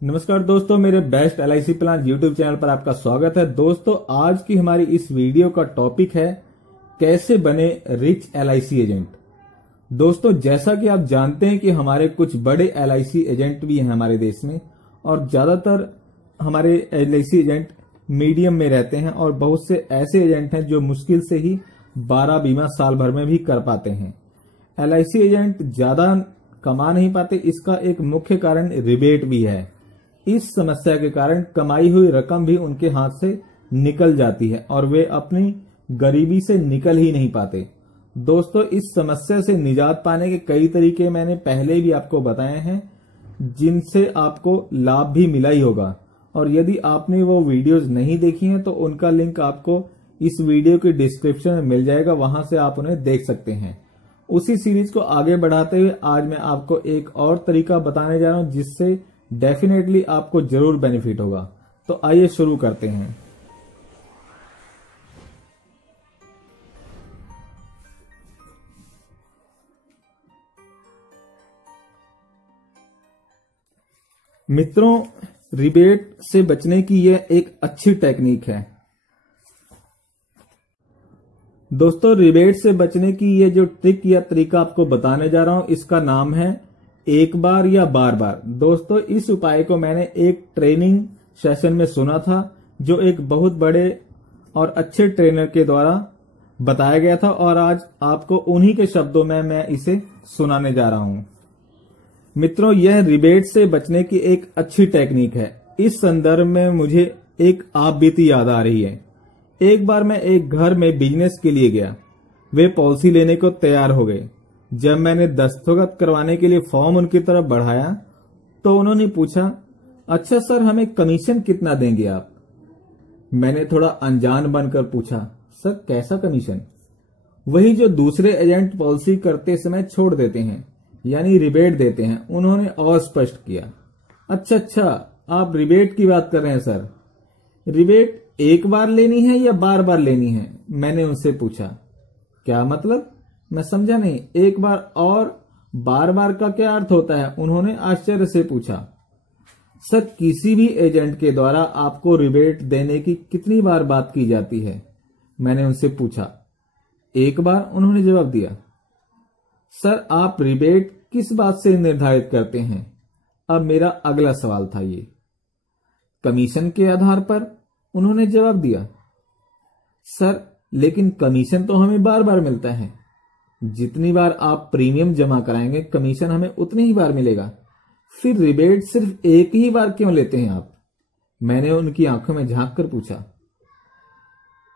नमस्कार दोस्तों, मेरे best LIC plan YouTube channel पर आपका स्वागत है। दोस्तों, आज की हमारी इस वीडियो का टॉपिक है कैसे बने रिच एलआईसी एजेंट। दोस्तों, जैसा कि आप जानते हैं कि हमारे कुछ बड़े एलआईसी एजेंट भी हैं हमारे देश में, और ज्यादातर हमारे एलआईसी एजेंट मीडियम में रहते हैं और बहुत से ऐसे एजेंट हैं जो मुश्किल से ही 12 बीमा साल भर में भी कर पाते हैं। एलआईसी एजेंट ज्यादा कमा नहीं पाते, इसका एक मुख्य कारण रिबेट भी है। इस समस्या के कारण कमाई हुई रकम भी उनके हाथ से निकल जाती है और वे अपनी गरीबी से निकल ही नहीं पाते। दोस्तों, इस समस्या से निजात पाने के कई तरीके मैंने पहले भी आपको बताए हैं, जिनसे आपको लाभ भी मिला ही होगा। और यदि आपने वो वीडियोस नहीं देखी हैं तो उनका लिंक आपको इस वीडियो के डिस्क्रिप्शन में मिल जाएगा, वहां से आप उन्हें देख सकते हैं। उसी सीरीज को आगे बढ़ाते हुए आज मैं आपको एक और तरीका बताने जा रहा हूं जिससे डेफिनेटली आपको जरूर बेनिफिट होगा। तो आइए शुरू करते हैं। मित्रों, रिबेट से बचने की यह एक अच्छी टेक्निक है। दोस्तों, रिबेट से बचने की ये जो ट्रिक या तरीका आपको बताने जा रहा हूं, इसका नाम है एक बार या बार बार। दोस्तों, इस उपाय को मैंने एक ट्रेनिंग सेशन में सुना था, जो एक बहुत बड़े और अच्छे ट्रेनर के द्वारा बताया गया था, और आज आपको उन्हीं के शब्दों में मैं इसे सुनाने जा रहा हूं। मित्रों, यह रिबेट से बचने की एक अच्छी टेक्निक है। इस संदर्भ में मुझे एक आप बीती याद आ रही है। एक बार मैं एक घर में बिजनेस के लिए गया। वे पॉलिसी लेने को तैयार हो गए। जब मैंने दस्तखत करवाने के लिए फॉर्म उनकी तरफ बढ़ाया तो उन्होंने पूछा, अच्छा सर, हमें कमीशन कितना देंगे आप? मैंने थोड़ा अनजान बनकर पूछा, सर कैसा कमीशन? वही जो दूसरे एजेंट पॉलिसी करते समय छोड़ देते हैं, यानी रिबेट देते हैं। उन्होंने और स्पष्ट किया, अच्छा, आप रिबेट की बात कर रहे हैं सर। रिबेट एक बार लेनी है या बार बार लेनी है? मैंने उनसे पूछा। क्या मतलब? मैं समझा नहीं। एक बार और बार बार का क्या अर्थ होता है? उन्होंने आश्चर्य से पूछा। सर, किसी भी एजेंट के द्वारा आपको रिबेट देने की कितनी बार बात की जाती है? मैंने उनसे पूछा। एक बार, उन्होंने जवाब दिया। सर, आप रिबेट किस बात से निर्धारित करते हैं? अब मेरा अगला सवाल था ये। कमीशन के आधार पर, उन्होंने जवाब दिया। सर, लेकिन कमीशन तो हमें बार बार मिलता है। जितनी बार आप प्रीमियम जमा कराएंगे कमीशन हमें उतनी ही बार मिलेगा। फिर रिबेट सिर्फ एक ही बार क्यों लेते हैं आप? मैंने उनकी आंखों में झांक कर पूछा।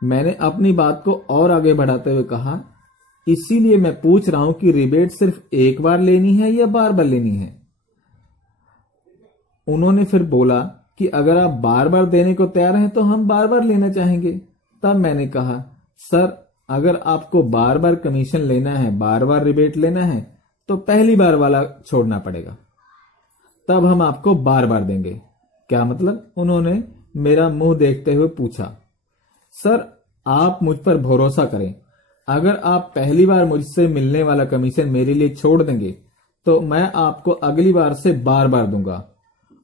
मैंने अपनी बात को और आगे बढ़ाते हुए कहा, इसीलिए मैं पूछ रहा हूं कि रिबेट सिर्फ एक बार लेनी है या बार बार लेनी है? उन्होंने फिर बोला कि अगर आप बार बार देने को तैयार हैं तो हम बार बार लेना चाहेंगे। तब मैंने कहा, सर, अगर आपको बार बार कमीशन लेना है, बार बार रिबेट लेना है, तो पहली बार वाला छोड़ना पड़ेगा, तब हम आपको बार बार देंगे। क्या मतलब? उन्होंने मेरा मुंह देखते हुए पूछा। सर, आप मुझ पर भरोसा करें। अगर आप पहली बार मुझसे मिलने वाला कमीशन मेरे लिए छोड़ देंगे तो मैं आपको अगली बार से बार बार दूंगा।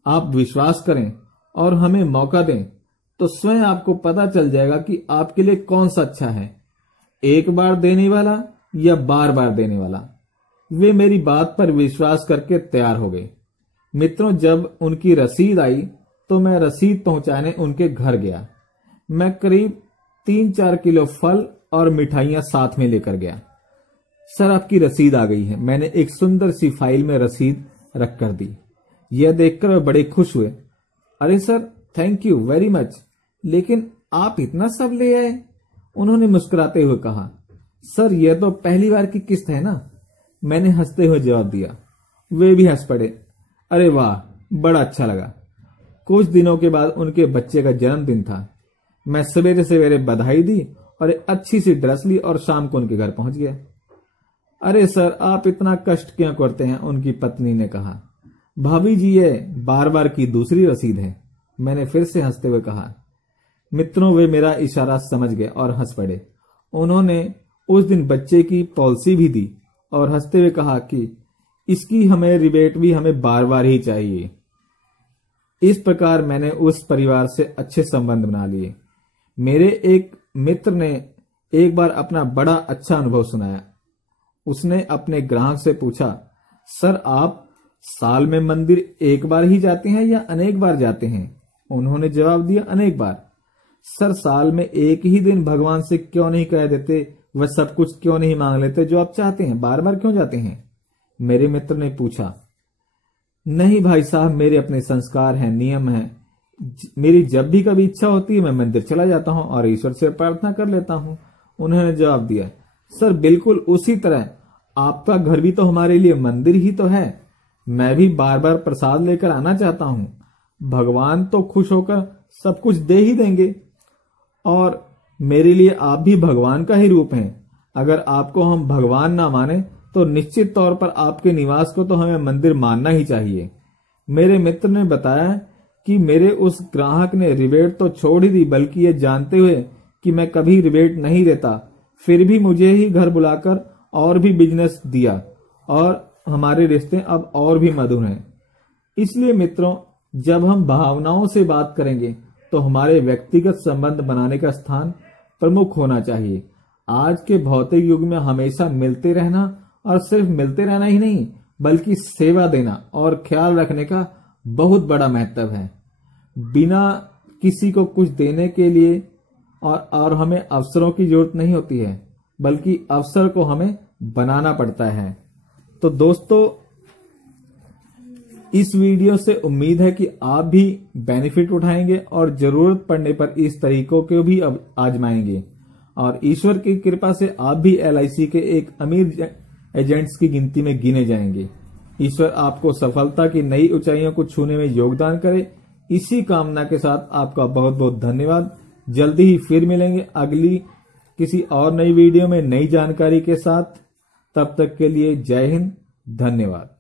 आप विश्वास करें और हमें मौका दें तो स्वयं आपको पता चल जाएगा कि आपके लिए कौन सा अच्छा है, एक बार देने वाला या बार बार देने वाला। वे मेरी बात पर विश्वास करके तैयार हो गए। मित्रों, जब उनकी रसीद आई तो मैं रसीद पहुंचाने उनके घर गया। मैं करीब 3-4 किलो फल और मिठाइयां साथ में लेकर गया। सर, आपकी रसीद आ गई है। मैंने एक सुंदर सी फाइल में रसीद रख कर दी। यह देखकर वे बड़े खुश हुए। अरे sir, thank you very much, लेकिन आप इतना सब ले आए? उन्होंने मुस्कुराते हुए कहा। सर, यह तो पहली बार की किस्त है ना। मैंने हंसते हुए जवाब दिया। वे भी हंस पड़े। अरे वाह, बड़ा अच्छा लगा। कुछ दिनों के बाद उनके बच्चे का जन्मदिन था। मैं सवेरे सवेरे बधाई दी और एक अच्छी सी ड्रेस ली और शाम को उनके घर पहुंच गया। अरे सर, आप इतना कष्ट क्यों करते हैं? उनकी पत्नी ने कहा। भाभी जी, ये बार बार की दूसरी रसीद है। मैंने फिर से हंसते हुए कहा। मित्रों, वे मेरा इशारा समझ गए और हंस पड़े। उन्होंने उस दिन बच्चे की पॉलिसी भी दी और हंसते हुए कहा कि इसकी हमें रिबेट भी हमें बार बार ही चाहिए। इस प्रकार मैंने उस परिवार से अच्छे संबंध बना लिए। मेरे एक मित्र ने एक बार अपना बड़ा अच्छा अनुभव सुनाया। उसने अपने ग्राहक से पूछा, सर आप साल में मंदिर एक बार ही जाते हैं या अनेक बार जाते हैं? उन्होंने जवाब दिया, अनेक बार। सर साल में एक ही दिन भगवान से क्यों नहीं कह देते, वह सब कुछ क्यों नहीं मांग लेते जो आप चाहते हैं, बार बार क्यों जाते हैं? मेरे मित्र ने पूछा। नहीं भाई साहब, मेरे अपने संस्कार हैं, नियम हैं। मेरी जब भी कभी इच्छा होती है मैं मंदिर चला जाता हूं और ईश्वर से प्रार्थना कर लेता हूं। उन्होंने जवाब दिया, सर बिल्कुल उसी तरह आपका घर भी तो हमारे लिए मंदिर ही तो है। मैं भी बार बार प्रसाद लेकर आना चाहता हूं। भगवान तो खुश होकर सब कुछ दे ही देंगे और मेरे लिए आप भी भगवान का ही रूप हैं। अगर आपको हम भगवान ना माने तो निश्चित तौर पर आपके निवास को तो हमें मंदिर मानना ही चाहिए। मेरे मित्र ने बताया कि मेरे उस ग्राहक ने रिबेट तो छोड़ ही दी, बल्कि ये जानते हुए कि मैं कभी रिबेट नहीं देता, फिर भी मुझे ही घर बुलाकर और भी बिजनेस दिया और हमारे रिश्ते अब और भी मधुर हैं। इसलिए मित्रों, जब हम भावनाओं से बात करेंगे तो हमारे व्यक्तिगत संबंध बनाने का स्थान प्रमुख होना चाहिए। आज के भौतिक युग में हमेशा मिलते रहना और सिर्फ मिलते रहना ही नहीं, बल्कि सेवा देना और ख्याल रखने का बहुत बड़ा महत्व है। बिना किसी को कुछ देने के लिए और हमें अवसरों की जरूरत नहीं होती है, बल्कि अवसर को हमें बनाना पड़ता है। तो दोस्तों, इस वीडियो से उम्मीद है कि आप भी बेनिफिट उठाएंगे और जरूरत पड़ने पर इस तरीकों को भी आजमाएंगे और ईश्वर की कृपा से आप भी LIC के एक अमीर एजेंट्स की गिनती में गिने जाएंगे। ईश्वर आपको सफलता की नई ऊंचाइयों को छूने में योगदान करे। इसी कामना के साथ आपका बहुत बहुत धन्यवाद। जल्दी ही फिर मिलेंगे अगली किसी और नई वीडियो में नई जानकारी के साथ। तब तक के लिए जय हिंद, धन्यवाद।